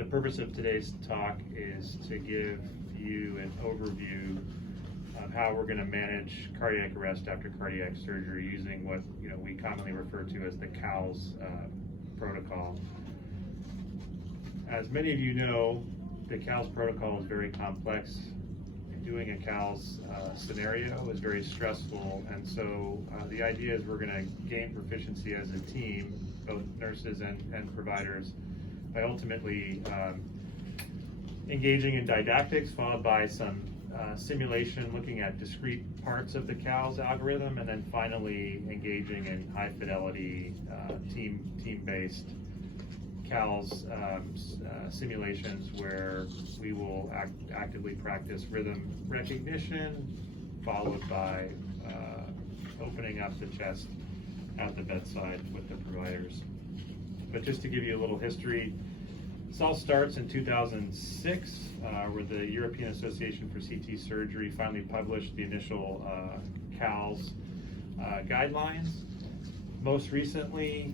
The purpose of today's talk is to give you an overview of how we're going to manage cardiac arrest after cardiac surgery using what we commonly refer to as the CALS protocol. As many of you know, the CALS protocol is very complex. Doing a CALS scenario is very stressful, and so the idea is we're going to gain proficiency as a team, both nurses and providers, by ultimately engaging in didactics followed by some simulation looking at discrete parts of the CALS algorithm, and then finally engaging in high fidelity team-based CALS simulations where we will actively practice rhythm recognition followed by opening up the chest at the bedside with the providers. But just to give you a little history, this all starts in 2006 where the European Association for CT Surgery finally published the initial CALS guidelines. Most recently,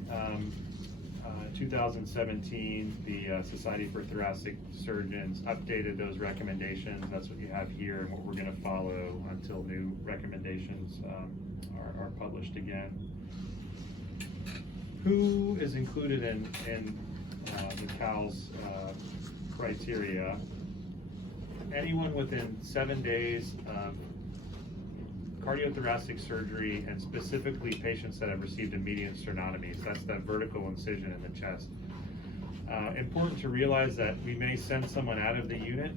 2017, the Society for Thoracic Surgeons updated those recommendations. That's what you have here and what we're going to follow until new recommendations are published again. Who is included in the CALS criteria? Anyone within 7 days of cardiothoracic surgery, and specifically patients that have received a median sternotomy. So that's that vertical incision in the chest. Important to realize that we may send someone out of the unit,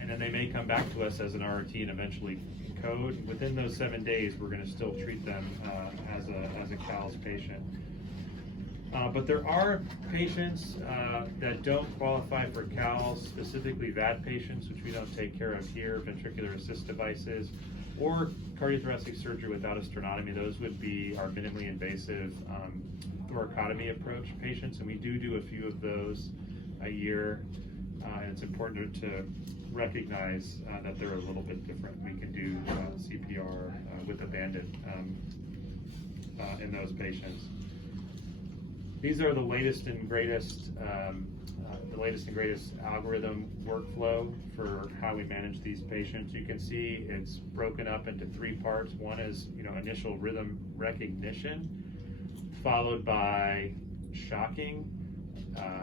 and then they may come back to us as an RRT and eventually code. Within those 7 days, we're going to still treat them as a CALS patient. But there are patients that don't qualify for CALS, specifically VAD patients, which we don't take care of here, ventricular assist devices, or cardiothoracic surgery without a sternotomy. Those would be our minimally invasive thoracotomy approach patients, and we do a few of those a year. And it's important to recognize that they're a little bit different. We can do CPR with abandon in those patients. These are the latest and greatest algorithm workflow for how we manage these patients. You can see it's broken up into 3 parts. One is initial rhythm recognition, followed by shocking,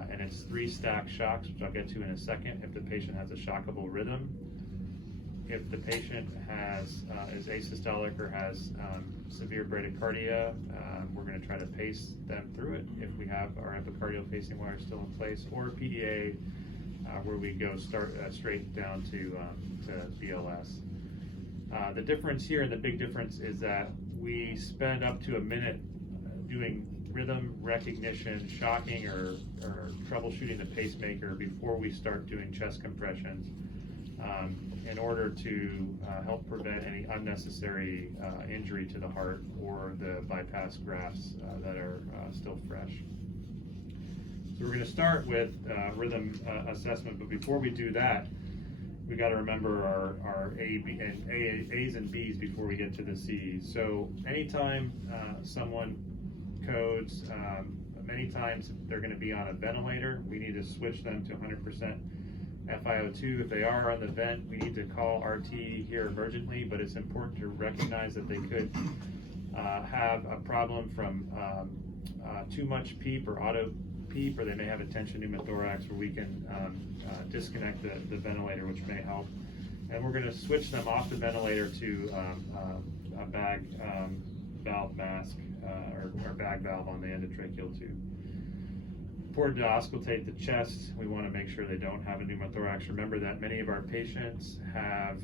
and it's 3 stack shocks, which I'll get to in a second if the patient has a shockable rhythm. If the patient is asystolic or has severe bradycardia, we're going to try to pace them through it if we have our epicardial pacing wire still in place, or PDA, where we go straight down to BLS. The difference here, and the big difference, is that we spend up to a minute doing rhythm recognition, shocking, or troubleshooting the pacemaker before we start doing chest compressions, in order to help prevent any unnecessary injury to the heart or the bypass grafts that are still fresh. So we're going to start with rhythm assessment, but before we do that, we got to remember our A's and B's before we get to the C's. So anytime someone codes, many times they're going to be on a ventilator. We need to switch them to 100% FiO2. If they are on the vent, we need to call RT here emergently, but it's important to recognize that they could have a problem from too much PEEP or auto PEEP, or they may have a tension pneumothorax where we can disconnect the ventilator, which may help. And we're going to switch them off the ventilator to a bag valve mask or bag valve on the endotracheal tube. Important to auscultate the chest. We want to make sure they don't have a pneumothorax. Remember that many of our patients have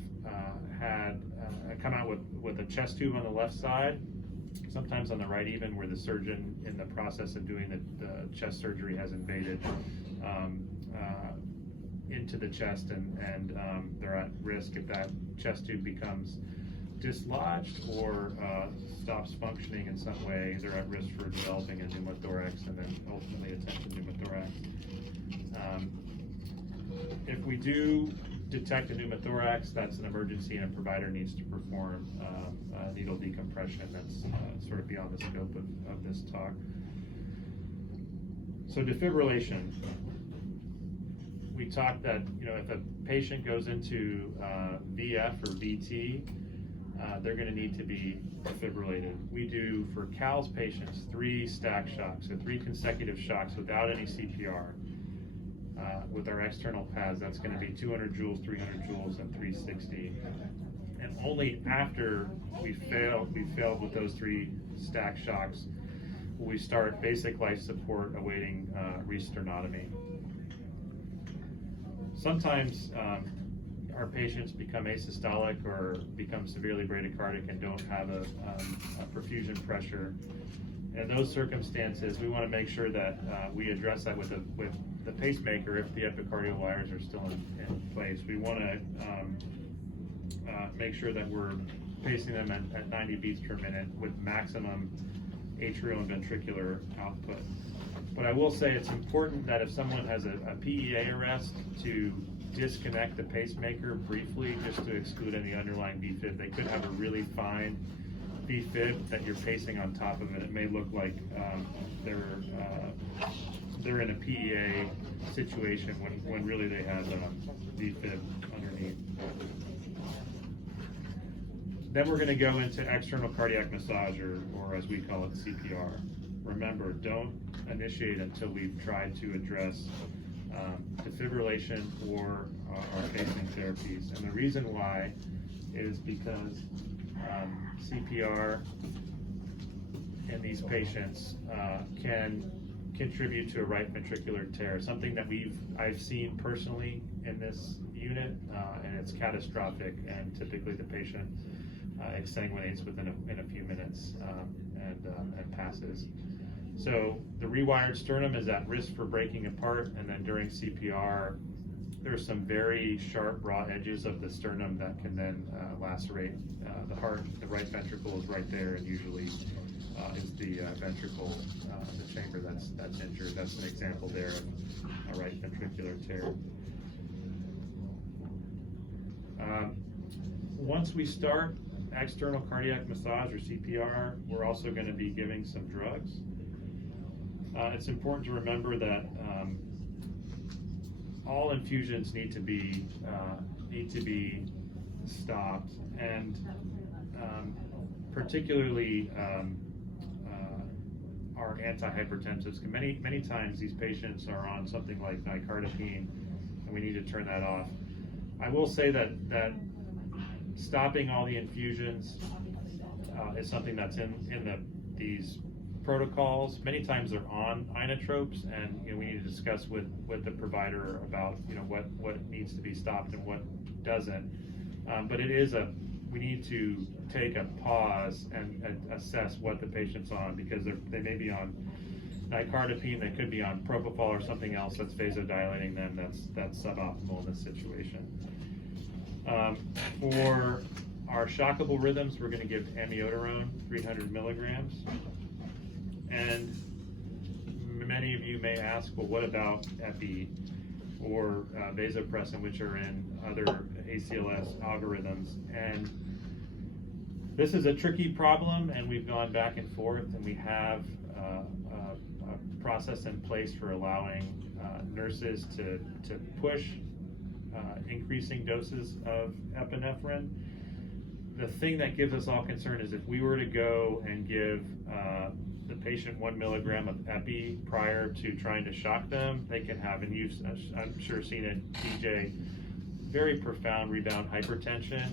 come out with a chest tube on the left side, sometimes on the right even, where the surgeon in the process of doing the chest surgery has invaded into the chest, and they're at risk if that chest tube becomes dislodged or stops functioning in some way. They're at risk for developing a pneumothorax and then ultimately a tension pneumothorax. If we do detect a pneumothorax, that's an emergency, and a provider needs to perform needle decompression. That's sort of beyond the scope of this talk. So defibrillation. talked that, you know, if a patient goes into VF or VT, they're going to need to be defibrillated. We do, for CALS patients, 3 stack shocks, so 3 consecutive shocks without any CPR. With our external pads, that's going to be 200 joules, 300 joules, and 360. And only after we failed with those 3 stack shocks, will we start basic life support awaiting resternotomy. Sometimes our patients become asystolic or become severely bradycardic and don't have a perfusion pressure. In those circumstances, we want to make sure that we address that with the pacemaker if the epicardial wires are still in place. We want to make sure that we're pacing them at 90 beats per minute with maximum atrial and ventricular output. But I will say it's important that if someone has a PEA arrest, to disconnect the pacemaker briefly just to exclude any underlying VFib. They could have a really fine VFib that you're pacing on top of it. It may look like they're in a PEA situation when really they have VFib underneath. Then we're going to go into external cardiac massage, or as we call it, CPR. Remember, don't initiate until we've tried to address defibrillation or our pacing therapies. And the reason why is because CPR in these patients can contribute to a right ventricular tear, something that I've seen personally in this unit, and it's catastrophic, and typically the patient exsanguinates within a few minutes and passes. So the rewired sternum is at risk for breaking apart, and then during CPR, there's some very sharp raw edges of the sternum that can then lacerate the heart. The right ventricle is right there, and usually is the ventricle, the chamber that's injured. That's an example there of a right ventricular tear. Once we start external cardiac massage or CPR, we're also going to be giving some drugs. It's important to remember that all infusions need to be stopped, and particularly our antihypertensives. Many times these patients are on something like nicardipine, and we need to turn that off. I will say that stopping all the infusions is something that's in these protocols. Many times they're on inotropes, and we need to discuss with the provider about what needs to be stopped and what doesn't. But we need to take a pause and assess what the patient's on, because they may be on nicardipine, they could be on propofol or something else that's vasodilating them. That's suboptimal in this situation. For our shockable rhythms, we're going to give amiodarone, 300 milligrams. And many of you may ask, well, what about epi or vasopressin, which are in other ACLS algorithms? And this is a tricky problem, and we've gone back and forth, and we have a process in place for allowing nurses to push increasing doses of epinephrine. The thing that gives us all concern is if we were to go and give the patient 1 milligram of epi prior to trying to shock them, they can have, and you've, I'm sure, seen it, DJ, very profound rebound hypertension,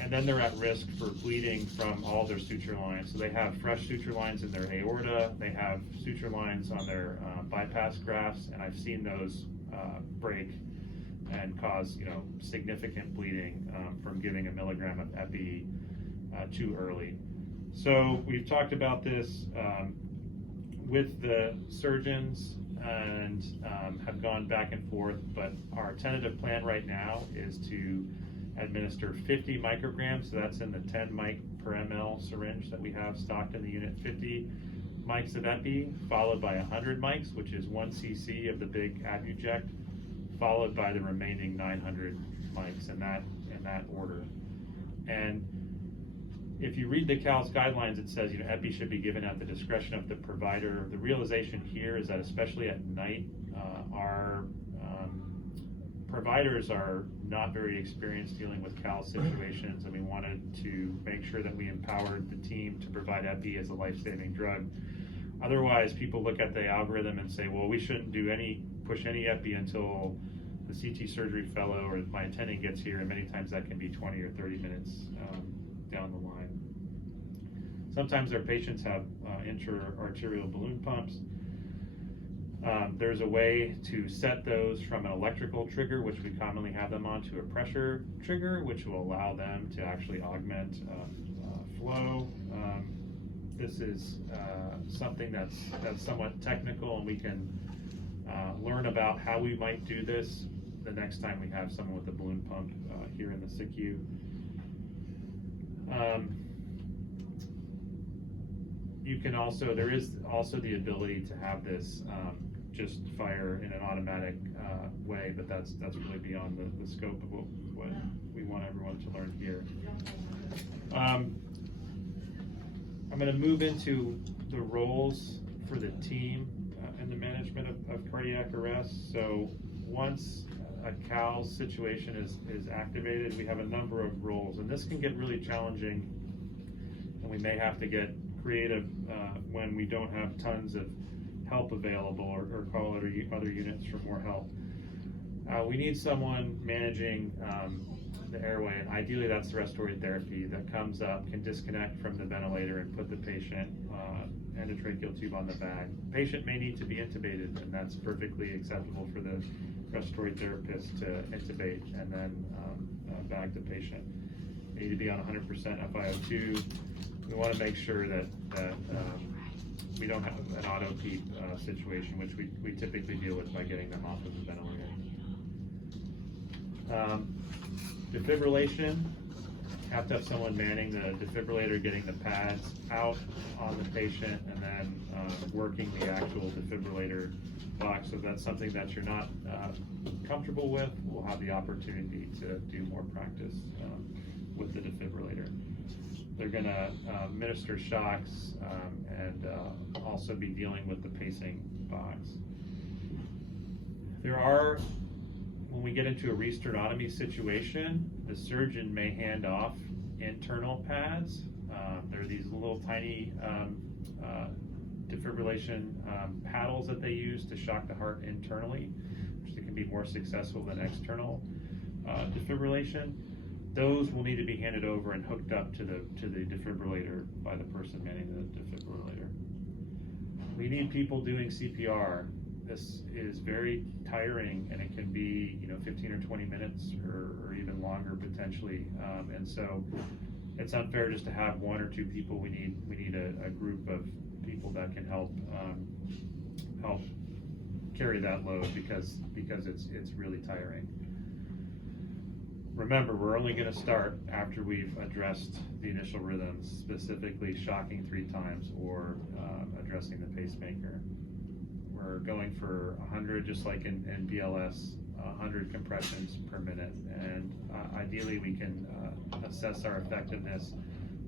and then they're at risk for bleeding from all their suture lines. So they have fresh suture lines in their aorta, they have suture lines on their bypass grafts, and I've seen those break and cause significant bleeding from giving a milligram of epi too early. So we've talked about this with the surgeons and have gone back and forth, but our tentative plan right now is to administer 50 micrograms, so that's in the 10 mic per ml syringe that we have stocked in the unit, 50 mics of epi, followed by 100 mics, which is 1 cc of the big Abuject, followed by the remaining 900 mics in that order. And if you read the CALS guidelines, it says epi should be given at the discretion of the provider. The realization here is that especially at night, our providers are not very experienced dealing with CAL situations, and we wanted to make sure that we empowered the team to provide epi as a life-saving drug. Otherwise, people look at the algorithm and say, well, we shouldn't push any epi until the CT surgery fellow or my attending gets here, and many times that can be 20 or 30 minutes down the line. Sometimes our patients have intra-arterial balloon pumps. There's a way to set those from an electrical trigger, which we commonly have them on, to a pressure trigger, which will allow them to actually augment flow. This is something that's somewhat technical, and we can learn about how we might do this the next time we have someone with a balloon pump here in the SICU. There is also the ability to have this just fire in an automatic way, but that's really beyond the scope of what we want everyone to learn here. I'm going to move into the roles for the team in the management of cardiac arrest. So once a CAL situation is activated, we have a number of roles, and this can get really challenging, and we may have to get creative when we don't have tons of help available, or call other units for more help. We need someone managing the airway, and ideally that's the respiratory therapy that comes up, can disconnect from the ventilator and put the patient endotracheal tube on the bag. Patient may need to be intubated, and that's perfectly acceptable for the respiratory therapist to intubate and then bag the patient. They need to be on 100% FiO2. We want to make sure that we don't have an auto PEEP situation, which we typically deal with by getting them off of the ventilator. Defibrillation, have to have someone manning the defibrillator, getting the pads out on the patient, and then working the actual defibrillator box. So if that's something that you're not comfortable with, we'll have the opportunity to do more practice with the defibrillator. They're going to administer shocks and also be dealing with the pacing box. When we get into a resternotomy situation, the surgeon may hand off internal pads. There are these little tiny defibrillation paddles that they use to shock the heart internally, which can be more successful than external defibrillation. Those will need to be handed over and hooked up to the defibrillator by the person manning the defibrillator. We need people doing CPR. This is very tiring, and it can be 15 or 20 minutes or even longer potentially. And so it's unfair just to have one or two people. We need a group of people that can help carry that load because it's really tiring. Remember, we're only going to start after we've addressed the initial rhythms, specifically shocking 3 times or addressing the pacemaker. We're going for 100, just like in BLS, 100 compressions per minute. And ideally, we can assess our effectiveness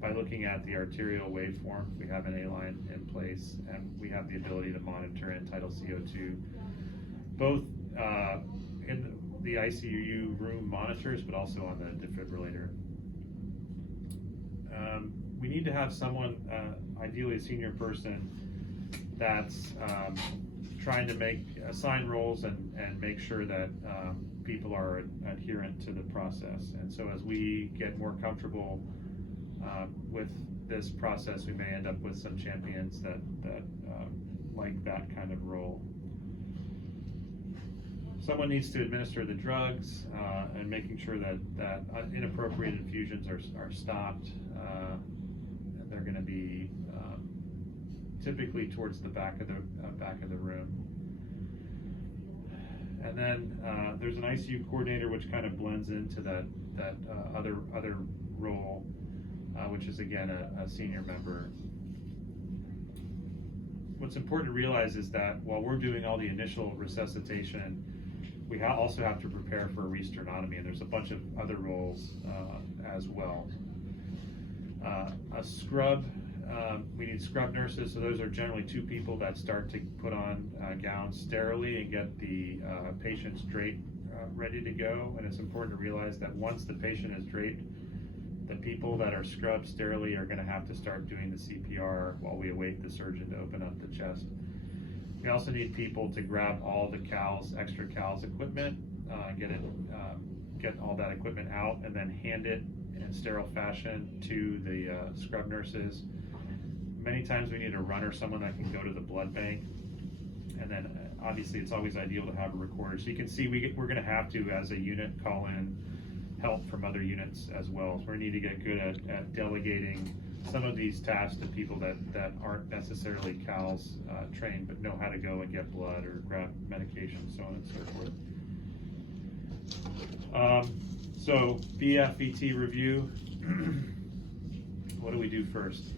by looking at the arterial waveform. We have an A-line in place, and we have the ability to monitor end-tidal CO2, both in the ICU room monitors, but also on the defibrillator. We need to have someone, ideally a senior person, that's trying to assign roles and make sure that people are adherent to the process. And so as we get more comfortable with this process, we may end up with some champions that like that kind of role. Someone needs to administer the drugs and making sure that inappropriate infusions are stopped. They're going to be typically towards the back of the room. And then there's an ICU coordinator, which kind of blends into that other role, which is again a senior member. What's important to realize is that while we're doing all the initial resuscitation, we also have to prepare for a resternotomy, and there's a bunch of other roles as well. A scrub we need scrub nurses, so those are generally 2 people that start to put on gowns sterilely and get the patient's drape ready to go. And it's important to realize that once the patient is draped, the people that are scrubbed sterilely are going to have to start doing the CPR while we await the surgeon to open up the chest. We also need people to grab all the CALS, extra CALS equipment, get all that equipment out, and then hand it in sterile fashion to the scrub nurses. Many times we need a runner, someone that can go to the blood bank, and then obviously it's always ideal to have a recorder. So you can see we're going to have to, as a unit, call in help from other units as well. So we need to get good at delegating some of these tasks to people that aren't necessarily CALS trained, but know how to go and get blood or grab medication, so on and so forth. So VFET review. What do we do first?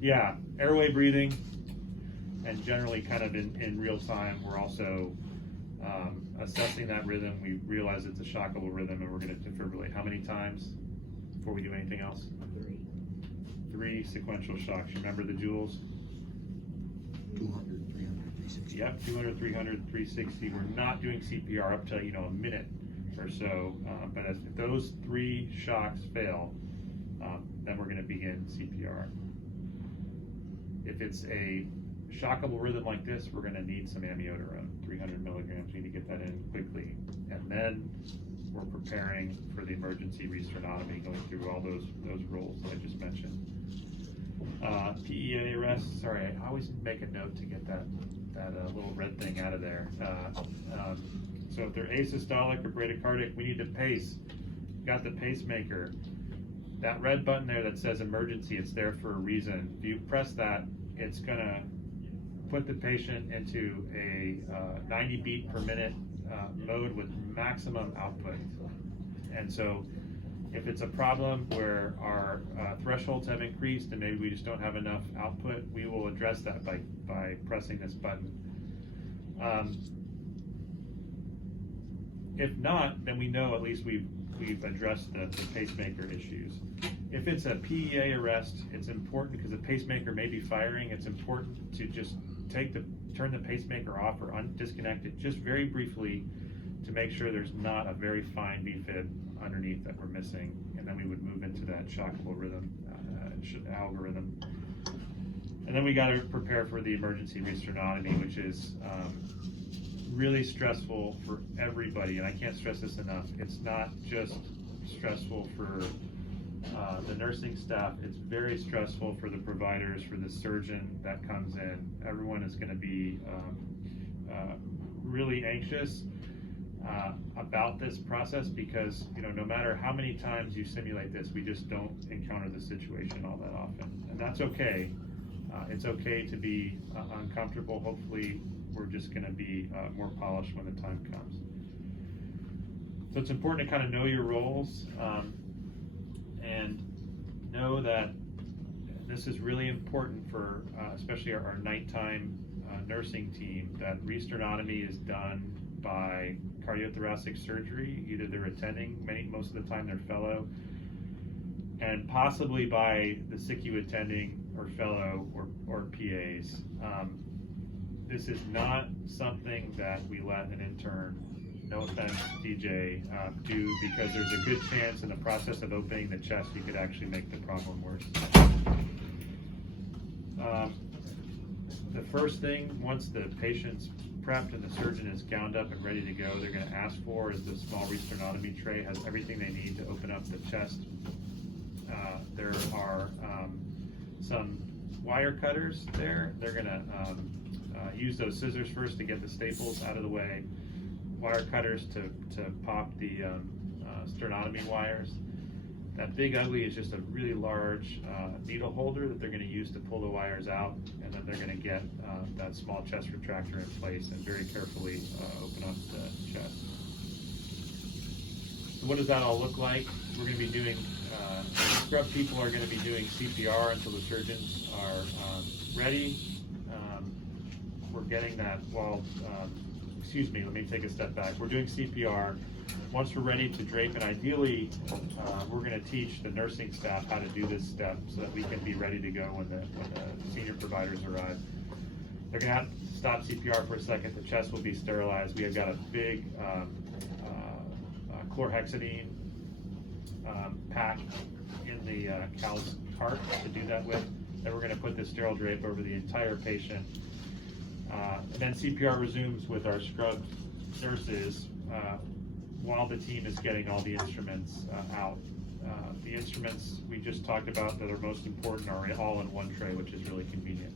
Yeah, airway breathing, and generally kind of in real time, we're also assessing that rhythm. We realize it's a shockable rhythm and we're going to defibrillate. How many times before we do anything else? 3 sequential shocks. You remember the joules? 200, 300, 360. Yep, 200, 300, 360. We're not doing CPR up to, a minute or so, but if those 3 shocks fail, then we're going to begin CPR. If it's a shockable rhythm like this, we're going to need some amiodarone, 300 milligrams. We need to get that in quickly. And then we're preparing for the emergency resternotomy, going through all those rules that I just mentioned. PEA arrest, sorry, I always make a note to get that little red thing out of there. So if they're asystolic or bradycardic, we need to pace. Got the pacemaker. That red button there that says emergency, it's there for a reason. If you press that, it's gonna put the patient into a 90 beat per minute mode with maximum output. And so if it's a problem where our thresholds have increased and maybe we just don't have enough output, we will address that by pressing this button. If not, then we know at least we've addressed the pacemaker issues. If it's a PEA arrest, it's important because the pacemaker may be firing. It's important to just turn the pacemaker off or disconnect it just very briefly to make sure there's not a very fine VFib underneath that we're missing, and then we would move into that shockable rhythm algorithm. And then we got to prepare for the emergency resternotomy, which is really stressful for everybody, and I can't stress this enough. It's not just stressful for the nursing staff, it's very stressful for the providers, for the surgeon that comes in. Everyone is going to be really anxious about this process because, no matter how many times you simulate this, we just don't encounter the situation all that often. And that's okay. It's okay to be uncomfortable. Hopefully, we're just going to be more polished when the time comes. So it's important to kind of know your roles and know that this is really important for especially our nighttime nursing team, that resternotomy is done by cardiothoracic surgery. Either they're attending, most of the time they're fellow, and possibly by the SICU attending or fellow or PAs. This is not something that we let an intern, no offense, DJ, do, because there's a good chance in the process of opening the chest you could actually make the problem worse. The first thing, once the patient's prepped and the surgeon is gowned up and ready to go, they're going to ask for is the small resternotomy tray. Has everything they need to open up the chest. There are some wire cutters there. They're going to use those scissors first to get the staples out of the way. Wire cutters to pop the sternotomy wires. That big ugly is just a really large needle holder that they're going to use to pull the wires out, and then they're going to get that small chest retractor in place and very carefully open up the chest. So what does that all look like? We're going to be doing, scrub people are going to be doing CPR until the surgeons are ready. We're getting that while, excuse me, let me take a step back. We're doing CPR Once we're ready to drape, and ideally, we're going to teach the nursing staff how to do this step so that we can be ready to go when the senior providers arrive. They're going to have to stop CPR for a second. The chest will be sterilized. We have got a big chlorhexidine pack in the CALS cart to do that with. Then we're going to put the sterile drape over the entire patient. And then CPR resumes with our scrubbed nurses while the team is getting all the instruments out. The instruments we just talked about that are most important are all in one tray, which is really convenient.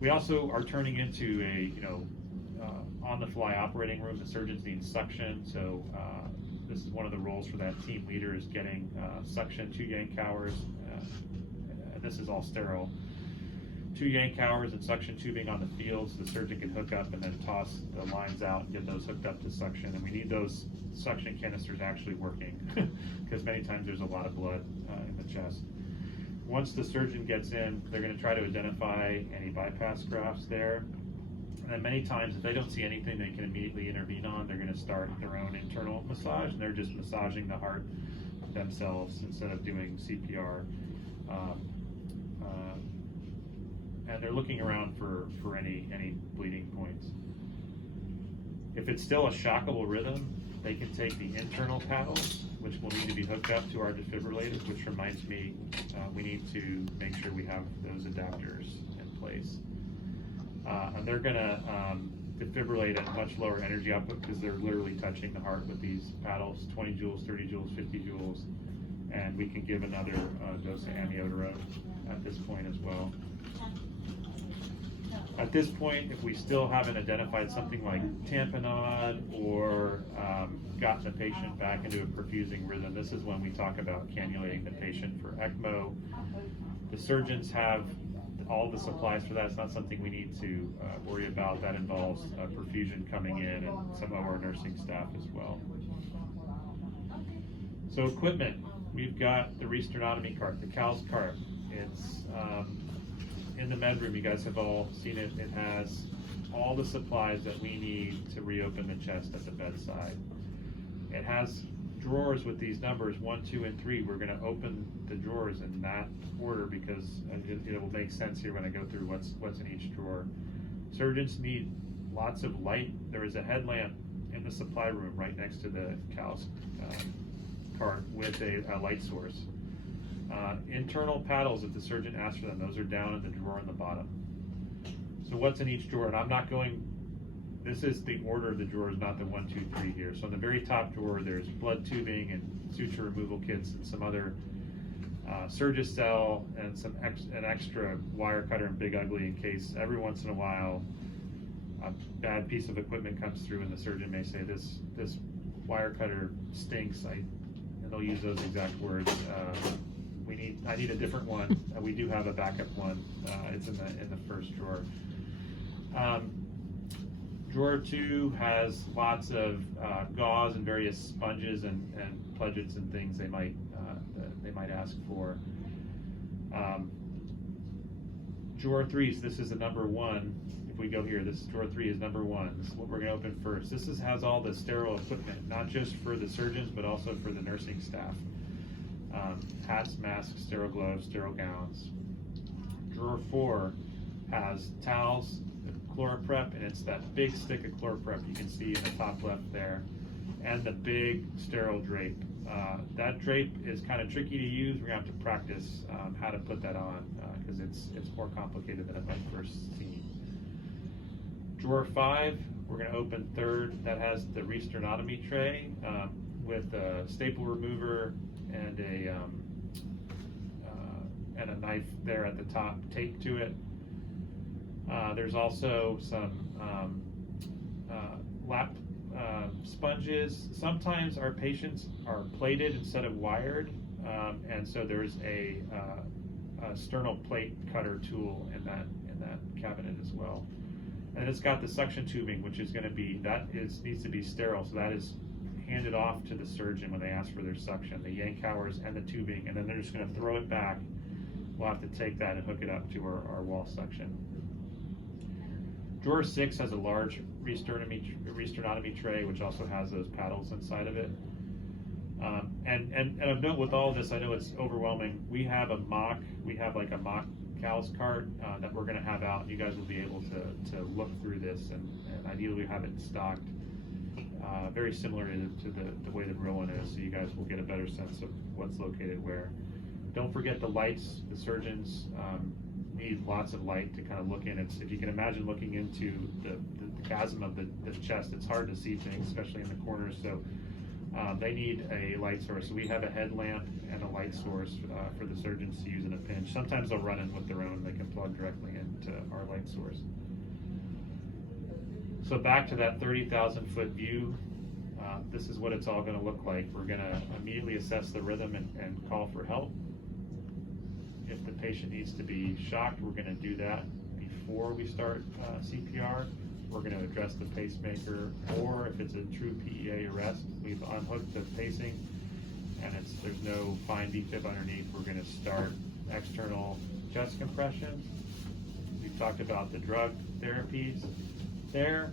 We also are turning into a on-the-fly operating room. The surgeons need suction, so this is one of the roles for that team leader is getting suction, 2 Yankauers, and this is all sterile. 2 Yankauers and suction tubing on the field so the surgeon can hook up and then toss the lines out and get those hooked up to suction. And we need those suction canisters actually working because many times there's a lot of blood in the chest. Once the surgeon gets in, they're going to try to identify any bypass grafts there. And then many times, if they don't see anything they can immediately intervene on, they're going to start their own internal massage, and they're just massaging the heart themselves instead of doing CPR. And they're looking around for any bleeding points. If it's still a shockable rhythm, they can take the internal paddles, which will need to be hooked up to our defibrillators, which reminds me, we need to make sure we have those adapters in place. And they're gonna defibrillate at much lower energy output because they're literally touching the heart with these paddles, 20 joules, 30 joules, 50 joules, and we can give another dose of amiodarone at this point as well. At this point, if we still haven't identified something like tamponade or gotten the patient back into a perfusing rhythm, this is when we talk about cannulating the patient for ECMO. The surgeons have all the supplies for that. It's not something we need to worry about. That involves perfusion coming in and some of our nursing staff as well. So equipment, we've got the resternotomy cart, the CALS cart. It's in the med room. You guys have all seen it. It has all the supplies that we need to reopen the chest at the bedside. It has drawers with these numbers 1, 2, and 3. We're going to open the drawers in that order because it will make sense here when I go through what's in each drawer. Surgeons need lots of light. There is a headlamp in the supply room right next to the CALS cart with a light source. Internal paddles, if the surgeon asks for them, those are down in the drawer in the bottom. So what's in each drawer? And I'm not going, this is the order of the drawers, not the 1, 2, 3 here. So in the very top drawer, there's blood tubing and suture removal kits and some other Surgicel and an extra wire cutter and Big Ugly in case every once in a while a bad piece of equipment comes through and the surgeon may say this wire cutter stinks. And they'll use those exact words. I need a different one. We do have a backup one. It's in the first drawer. Drawer 2 has lots of gauze and various sponges and pledgets and things they might ask for. Drawer 3, so this is the number 1. If we go here, this drawer 3 is number 1. This is what we're going to open first. This has all the sterile equipment, not just for the surgeons, but also for the nursing staff. Hats, masks, sterile gloves, sterile gowns. Drawer 4 has towels, ChloraPrep, and it's that big stick of ChloraPrep you can see in the top left there, and the big sterile drape. That drape is kind of tricky to use. We're going to have to practice how to put that on because it's more complicated than it might first seem. Drawer 5, we're going to open third. That has the resternotomy tray with a staple remover and a knife there at the top taped to it. There's also some lap sponges. Sometimes our patients are plated instead of wired, and so there's a sternal plate cutter tool in that cabinet as well. And it's got the suction tubing, which is going to be needs to be sterile, so that is handed off to the surgeon when they ask for their suction, the Yankauers and the tubing, and then they're just going to throw it back. We'll have to take that and hook it up to our wall suction. Drawer 6 has a large resternotomy tray, which also has those paddles inside of it. And of note with all of this, I know it's overwhelming. We have like a mock CALS cart that we're going to have out. You guys will be able to look through this, and ideally we have it stocked very similar to the way the real one is, so you guys will get a better sense of what's located where. Don't forget the lights. The surgeons need lots of light to kind of look in. If you can imagine looking into the chasm of the chest, it's hard to see things, especially in the corners. So they need a light source. So we have a headlamp and a light source for the surgeons to use in a pinch. Sometimes they'll run in with their own. They can plug directly into our light source. So back to that 30,000-foot view. This is what it's all going to look like. We're going to immediately assess the rhythm and call for help. If the patient needs to be shocked, we're going to do that before we start CPR. We're going to address the pacemaker, or if it's a true PEA arrest, we've unhooked the pacing and there's no fine defib underneath. We're going to start external chest compression. We've talked about the drug therapies there,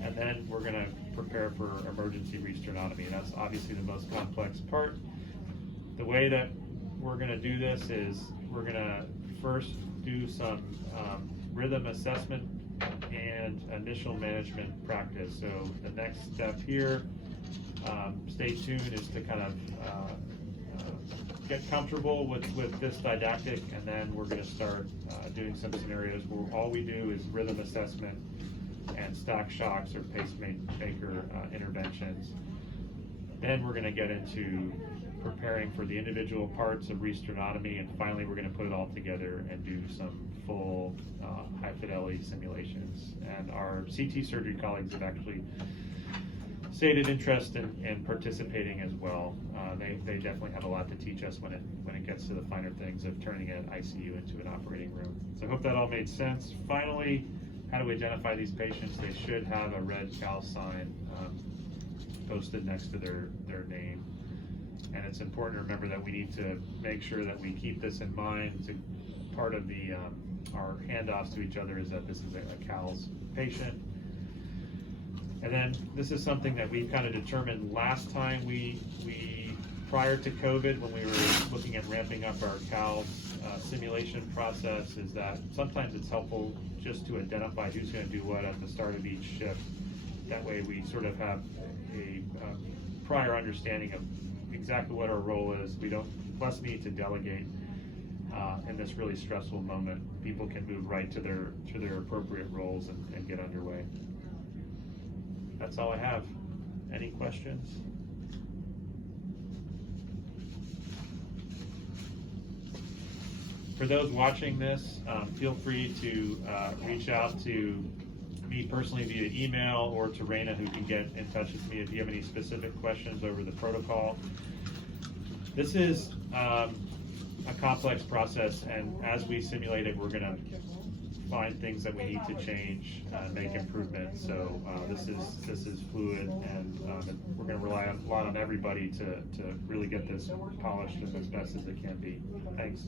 and then we're going to prepare for emergency resternotomy. And that's obviously the most complex part. The way that we're going to do this is we're going to first do some rhythm assessment and initial management practice. So the next step here, stay tuned, is to kind of get comfortable with this didactic, and then we're going to start doing some scenarios where all we do is rhythm assessment and stock shocks or pacemaker interventions. Then we're going to get into preparing for the individual parts of resternotomy, and finally we're going to put it all together and do some full high fidelity simulations. And our CT surgery colleagues have actually stated interest in participating as well. They definitely have a lot to teach us when it gets to the finer things of turning an ICU into an operating room. So I hope that all made sense. Finally, how do we identify these patients? They should have a red CALS sign posted next to their name. And it's important to remember that we need to make sure that we keep this in mind. Part of our handoffs to each other is that this is a CALS patient. And then this is something that we kind of determined last time we prior to COVID, when we were looking at ramping up our CALS simulation process, is that sometimes it's helpful just to identify who's going to do what at the start of each shift. That way we sort of have a prior understanding of exactly what our role is. We don't less need to delegate in this really stressful moment. People can move right to their appropriate roles and get underway. That's all I have. Any questions? For those watching this, feel free to reach out to me personally via email, or to Raina, who can get in touch with me if you have any specific questions over the protocol. This is a complex process, and as we simulate it, we're going to find things that we need to change, make improvements. So this is fluid, and we're going to rely a lot on everybody to really get this polished as best as it can be. Thanks.